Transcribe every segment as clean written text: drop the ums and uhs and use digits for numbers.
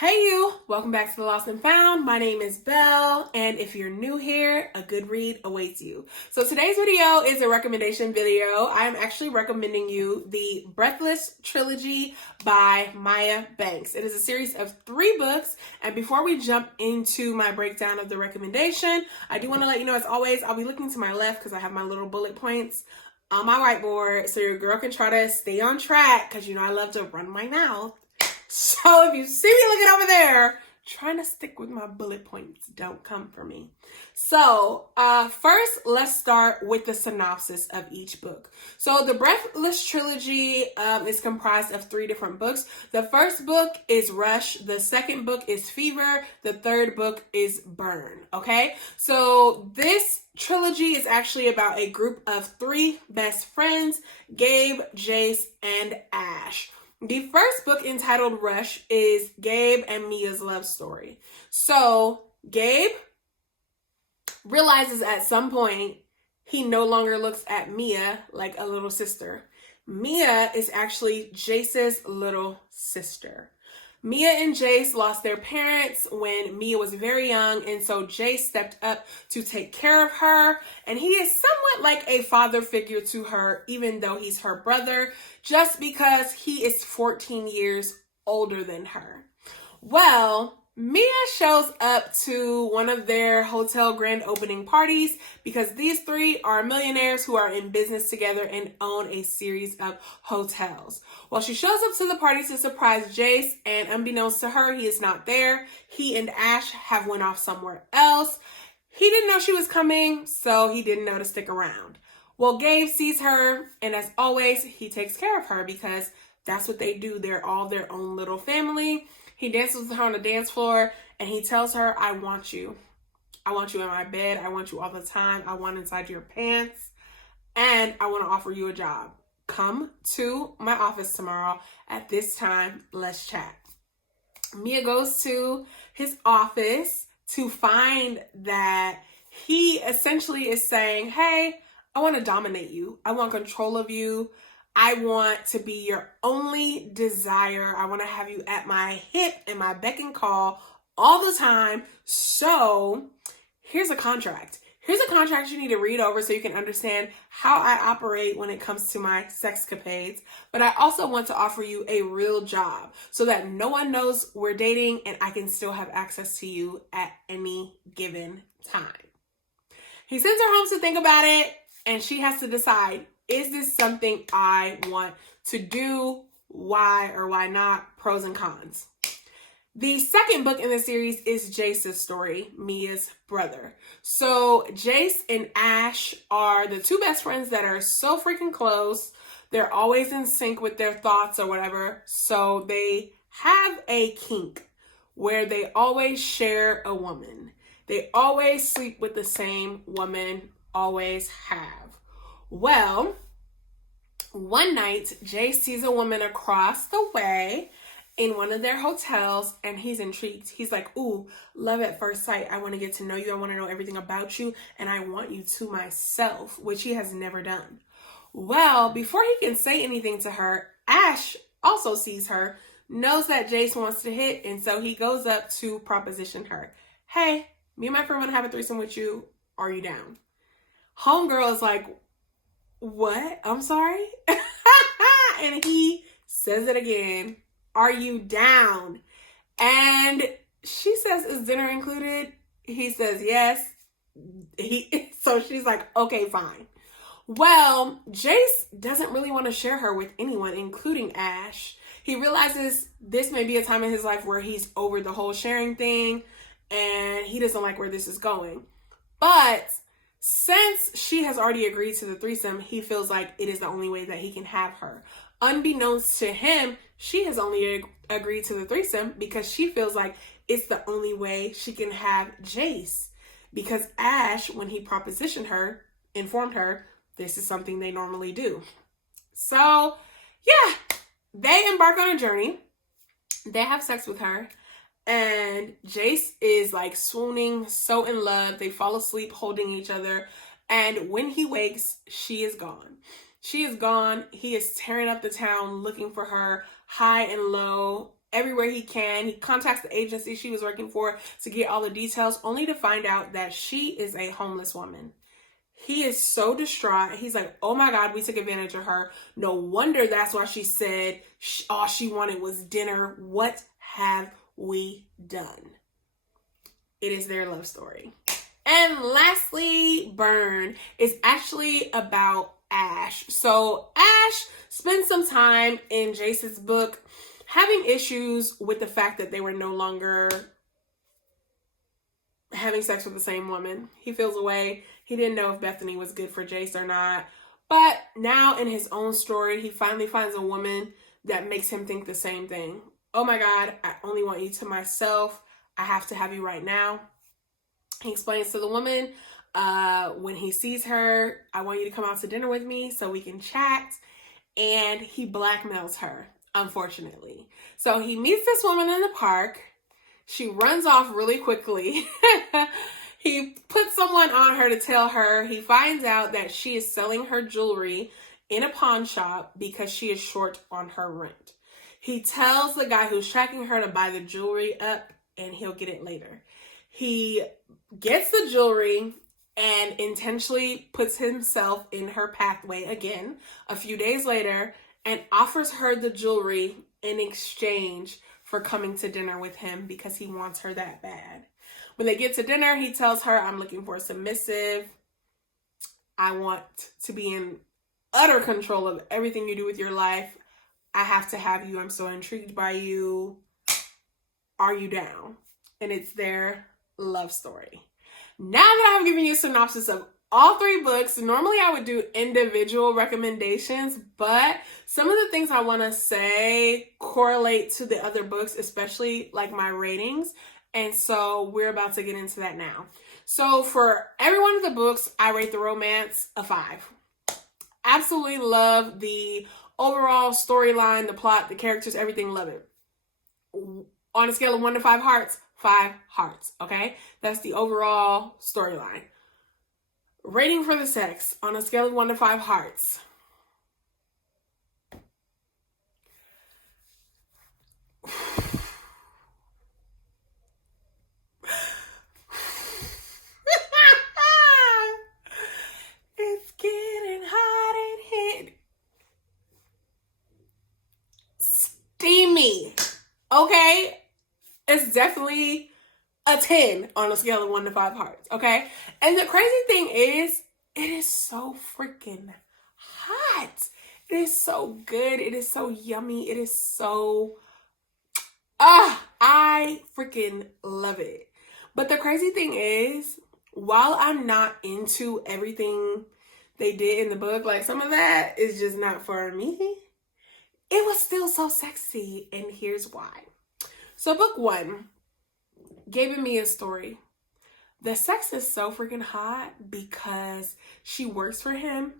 Hey you! Welcome back to The Lost and Found. My name is Belle, and if you're new here, a good read awaits you. So today's video is a recommendation video. I'm actually recommending you the Breathless Trilogy by Maya Banks. It is a series of 3 books, and before we jump into my breakdown of the recommendation, I do want to let you know, as always, I'll be looking to my left because I have my little bullet points on my whiteboard so your girl can try to stay on track because you know I love to run my mouth. So if you see me looking over there, trying to stick with my bullet points, don't come for me. So first, let's start with the synopsis of each book. So the Breathless Trilogy is comprised of 3 different books. The first book is Rush. The second book is Fever. The third book is Burn. Okay, so this trilogy is actually about a group of 3 best friends, Gabe, Jace, and Ash. The first book, entitled Rush, is Gabe and Mia's love story. So Gabe realizes at some point he no longer looks at Mia like a little sister. Mia is actually Jace's little sister. Mia and Jace lost their parents when Mia was very young, and so Jace stepped up to take care of her, and he is somewhat like a father figure to her, even though he's her brother, just because he is 14 years older than her. Well, Mia shows up to one of their hotel grand opening parties because these 3 are millionaires who are in business together and own a series of hotels. Well, she shows up to the party to surprise Jace, and unbeknownst to her, he is not there. He and Ash have went off somewhere else. He didn't know she was coming, so he didn't know to stick around. Well, Gabe sees her, and as always, he takes care of her because that's what they do. They're all their own little family. He dances with her on the dance floor, and he tells her, I want you. I want you in my bed. I want you all the time. I want inside your pants. And I want to offer you a job. Come to my office tomorrow at this time. Let's chat. Mia goes to his office to find that he essentially is saying, hey, I want to dominate you. I want control of you. I want to be your only desire. I want to have you at my hip and my beck and call all the time. So here's a contract. Here's a contract you need to read over so you can understand how I operate when it comes to my sexcapades. But I also want to offer you a real job so that no one knows we're dating and I can still have access to you at any given time. He sends her home to think about it, and she has to decide, is this something I want to do? Why or why not? Pros and cons. The second book in the series is Jace's story, Mia's brother. So Jace and Ash are the 2 best friends that are so freaking close. They're always in sync with their thoughts or whatever. So they have a kink where they always share a woman. They always sleep with the same woman, always have. Well, one night, Jace sees a woman across the way in one of their hotels, and he's intrigued. He's like, ooh, love at first sight. I want to get to know you. I want to know everything about you, and I want you to myself, which he has never done. Well, before he can say anything to her, Ash also sees her, knows that Jace wants to hit, and so he goes up to proposition her. Hey, me and my friend want to have a threesome with you. Are you down? Homegirl is like, what? I'm sorry? And he says it again. Are you down? And she says, is dinner included? He says, yes. So she's like, okay, fine. Well, Jace doesn't really want to share her with anyone, including Ash. He realizes this may be a time in his life where he's over the whole sharing thing, and he doesn't like where this is going. But since she has already agreed to the threesome, he feels like it is the only way that he can have her. Unbeknownst to him, she has only agreed to the threesome because she feels like it's the only way she can have Jace. Because Ash, when he propositioned her, informed her this is something they normally do. So, yeah, they embark on a journey. They have sex with her. And Jace is like swooning, so in love. They fall asleep holding each other. And when he wakes, she is gone. She is gone. He is tearing up the town looking for her, high and low, everywhere he can. He contacts the agency she was working for to get all the details, only to find out that she is a homeless woman. He is so distraught. He's like, oh my God, we took advantage of her. No wonder that's why she said all she wanted was dinner. What have we done? It is their love story. And lastly, Burn is actually about Ash. So Ash spent some time in Jace's book having issues with the fact that they were no longer having sex with the same woman. He feels away. He didn't know if Bethany was good for Jace or not. But now in his own story, he finally finds a woman that makes him think the same thing. Oh my God, I only want you to myself. I have to have you right now. He explains to the woman when he sees her, I want you to come out to dinner with me so we can chat. And he blackmails her, unfortunately. So he meets this woman in the park. She runs off really quickly. He puts someone on her to tell her. He finds out that she is selling her jewelry in a pawn shop because she is short on her rent. He tells the guy who's tracking her to buy the jewelry up and he'll get it later. He gets the jewelry and intentionally puts himself in her pathway again a few days later and offers her the jewelry in exchange for coming to dinner with him because he wants her that bad. When they get to dinner, he tells her, I'm looking for a submissive. I want to be in utter control of everything you do with your life. I have to have you. I'm so intrigued by you. Are you down? And it's their love story. Now that I've given you a synopsis of all three books, normally I would do individual recommendations, but some of the things I want to say correlate to the other books, especially like my ratings. And so we're about to get into that now. So for every one of the books, I rate the romance a 5. Absolutely love the overall storyline, the plot, the characters, everything, love it. On a scale of 1 to 5 hearts, 5 hearts, okay? That's the overall storyline. Rating for the sex, on a scale of 1 to 5 hearts. It's getting hot in here. Steamy, okay? It's definitely a 10 on a scale of 1 to 5 hearts, okay? And the crazy thing is, it is so freaking hot. It is so good. It is so yummy. It is so, I freaking love it. But the crazy thing is, while I'm not into everything they did in the book, like some of that is just not for me, it was still so sexy. And here's why. So book 1 gave me a story. The sex is so freaking hot because she works for him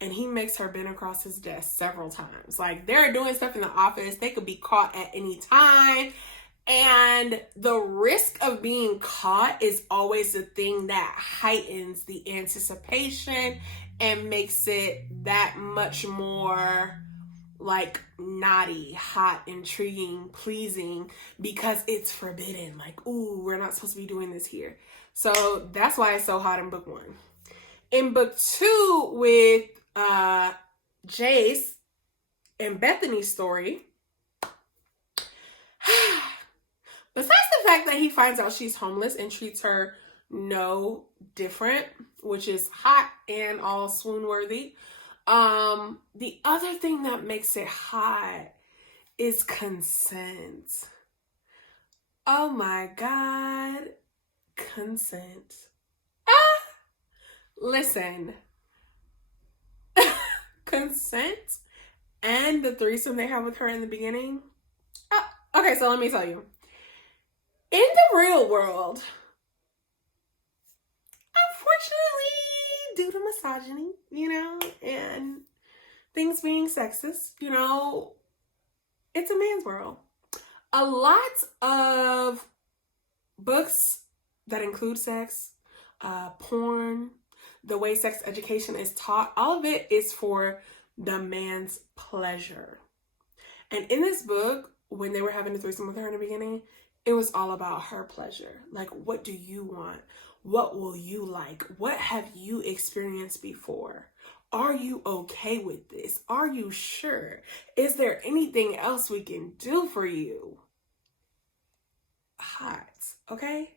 and he makes her bend across his desk several times. Like, they're doing stuff in the office. They could be caught at any time. And the risk of being caught is always the thing that heightens the anticipation and makes it that much more like naughty, hot, intriguing, pleasing, because it's forbidden. Like, ooh, we're not supposed to be doing this here. So that's why it's so hot in book 1. In book 2 with Jace and Bethany's story, besides the fact that he finds out she's homeless and treats her no different, which is hot and all swoon worthy, the other thing that makes it hot is consent. Oh my God, consent. Listen, consent and the threesome they have with her in the beginning. Okay, so let me tell you. In the real world, unfortunately, due to misogyny, and things being sexist, it's a man's world. A lot of books that include sex, porn, the way sex education is taught, all of it is for the man's pleasure. And in this book, when they were having a threesome with her in the beginning, it was all about her pleasure. Like, what do you want? What will you like? What have you experienced before? Are you okay with this? Are you sure? Is there anything else we can do for you? Hot, okay?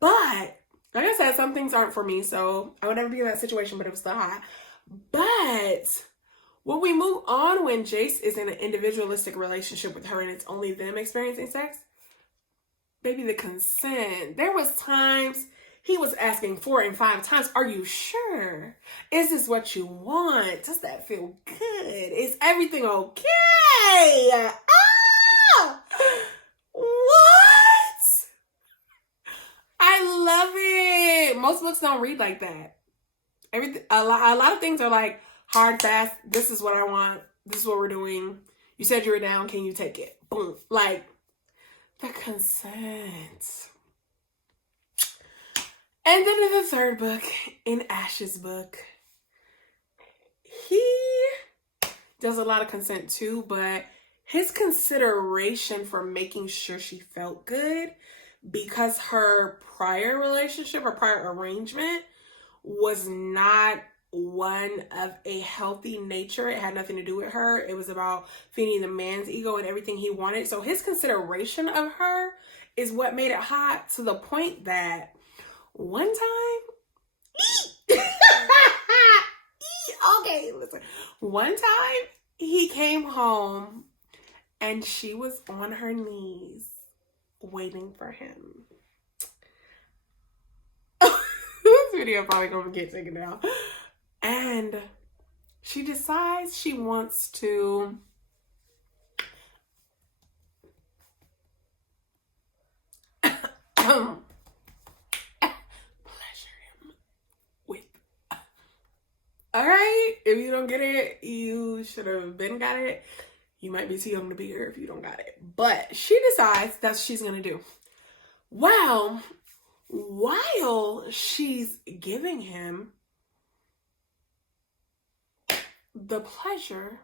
But, like I said, some things aren't for me, so I would never be in that situation, but it was still hot. But when we move on, when Jace is in an individualistic relationship with her and it's only them experiencing sex, baby, the consent. There was times he was asking 4 and 5 times, are you sure? Is this what you want? Does that feel good? Is everything okay? Ah! What? I love it. Most books don't read like that. A lot of things are like hard, fast. This is what I want. This is what we're doing. You said you were down. Can you take it? Boom. Like, the consent. And then in the third book, in Ash's book, he does a lot of consent too, but his consideration for making sure she felt good, because her prior relationship or prior arrangement was not one of a healthy nature. It had nothing to do with her. It was about feeding the man's ego and everything he wanted. So his consideration of her is what made it hot, to the point that one time, okay, listen. One time he came home and she was on her knees waiting for him. This video probably gonna get taken down. And she decides she wants to pleasure him with. All right, if you don't get it, you should have been got it. You might be too young to be here if you don't got it. But she decides that's what she's gonna do. Well, while she's giving him the pleasure,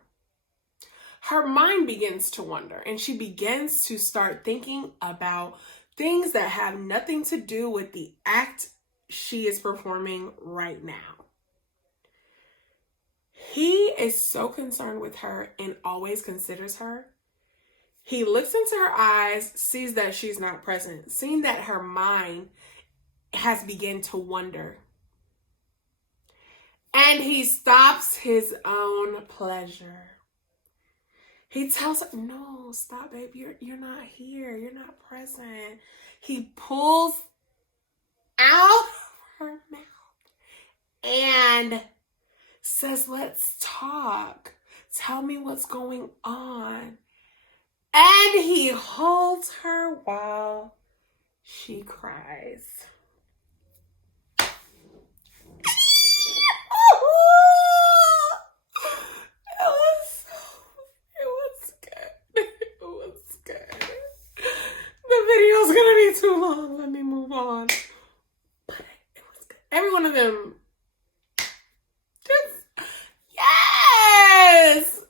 her mind begins to wander, and she begins to start thinking about things that have nothing to do with the act she is performing right now. He is so concerned with her and always considers her. He looks into her eyes, sees that she's not present, seeing that her mind has begun to wander. And he stops his own pleasure. He tells her, no, stop, babe. You're not here. You're not present. He pulls out her mouth and says, let's talk. Tell me what's going on. And he holds her while she cries. Video's gonna be too long. Let me move on. But it was good. Every one of them. Just yes.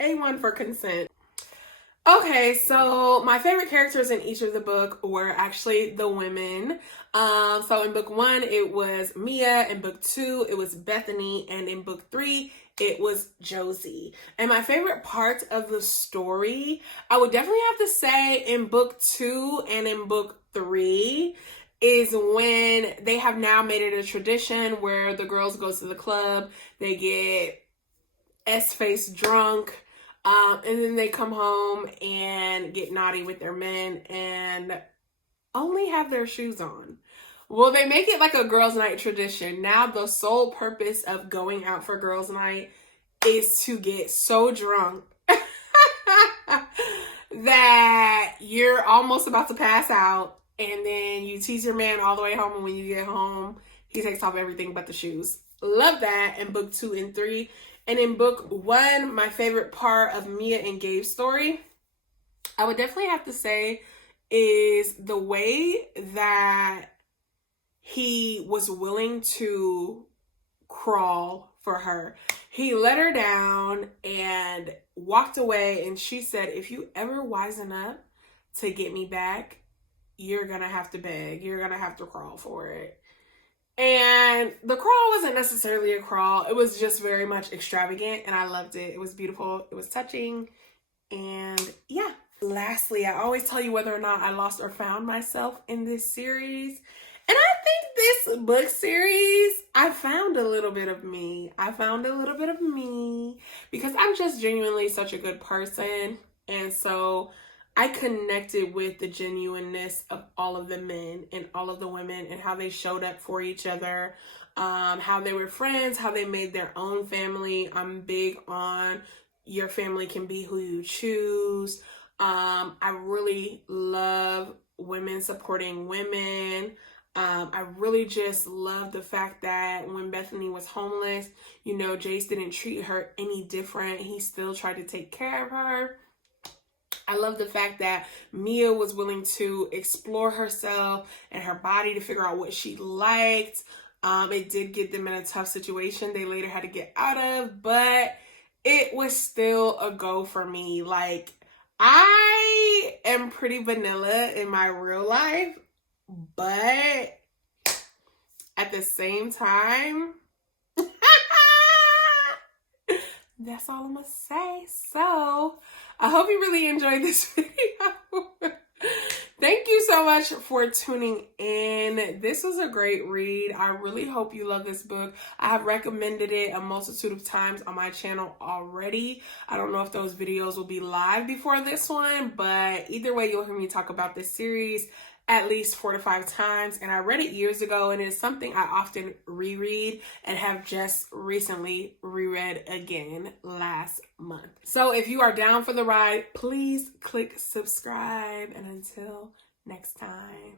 A1 for consent. Okay, so my favorite characters in each of the book were actually the women. So in book 1, it was Mia. In book 2, it was Bethany. And in book 3, it was Josie. And my favorite part of the story, I would definitely have to say in book 2 and in book 3, is when they have now made it a tradition where the girls go to the club, they get S-face drunk, and then they come home and get naughty with their men and only have their shoes on. Well, they make it like a girls' night tradition. Now the sole purpose of going out for girls' night is to get so drunk that you're almost about to pass out, and then you tease your man all the way home, and when you get home, he takes off everything but the shoes. Love that in book 2 and 3. And in book 1, my favorite part of Mia and Gabe's story, I would definitely have to say, is the way that he was willing to crawl for her. He let her down and walked away, and she said, if you ever wisen up to get me back, you're going to have to beg. You're going to have to crawl for it. And the crawl wasn't necessarily a crawl. It was just very much extravagant, and I loved it. It was beautiful. It was touching. And yeah. Lastly, I always tell you whether or not I lost or found myself in this series. And I think this book series, I found a little bit of me. I found a little bit of me because I'm just genuinely such a good person. And so I connected with the genuineness of all of the men and all of the women and how they showed up for each other, how they were friends, how they made their own family. I'm big on your family can be who you choose. I really love women supporting women. I really just love the fact that when Bethany was homeless, you know, Jace didn't treat her any different. He still tried to take care of her. I love the fact that Mia was willing to explore herself and her body to figure out what she liked. It did get them in a tough situation they later had to get out of, but it was still a go for me. Like, I am pretty vanilla in my real life, but at the same time, that's all I'm gonna say. So, I hope you really enjoyed this video. Thank you so much for tuning in. This was a great read. I really hope you love this book. I have recommended it a multitude of times on my channel already. I don't know if those videos will be live before this one, but either way, you'll hear me talk about this series at least 4 to 5 times. And I read it years ago, and it's something I often reread and have just recently reread again last month. So if you are down for the ride, please click subscribe, and until next time.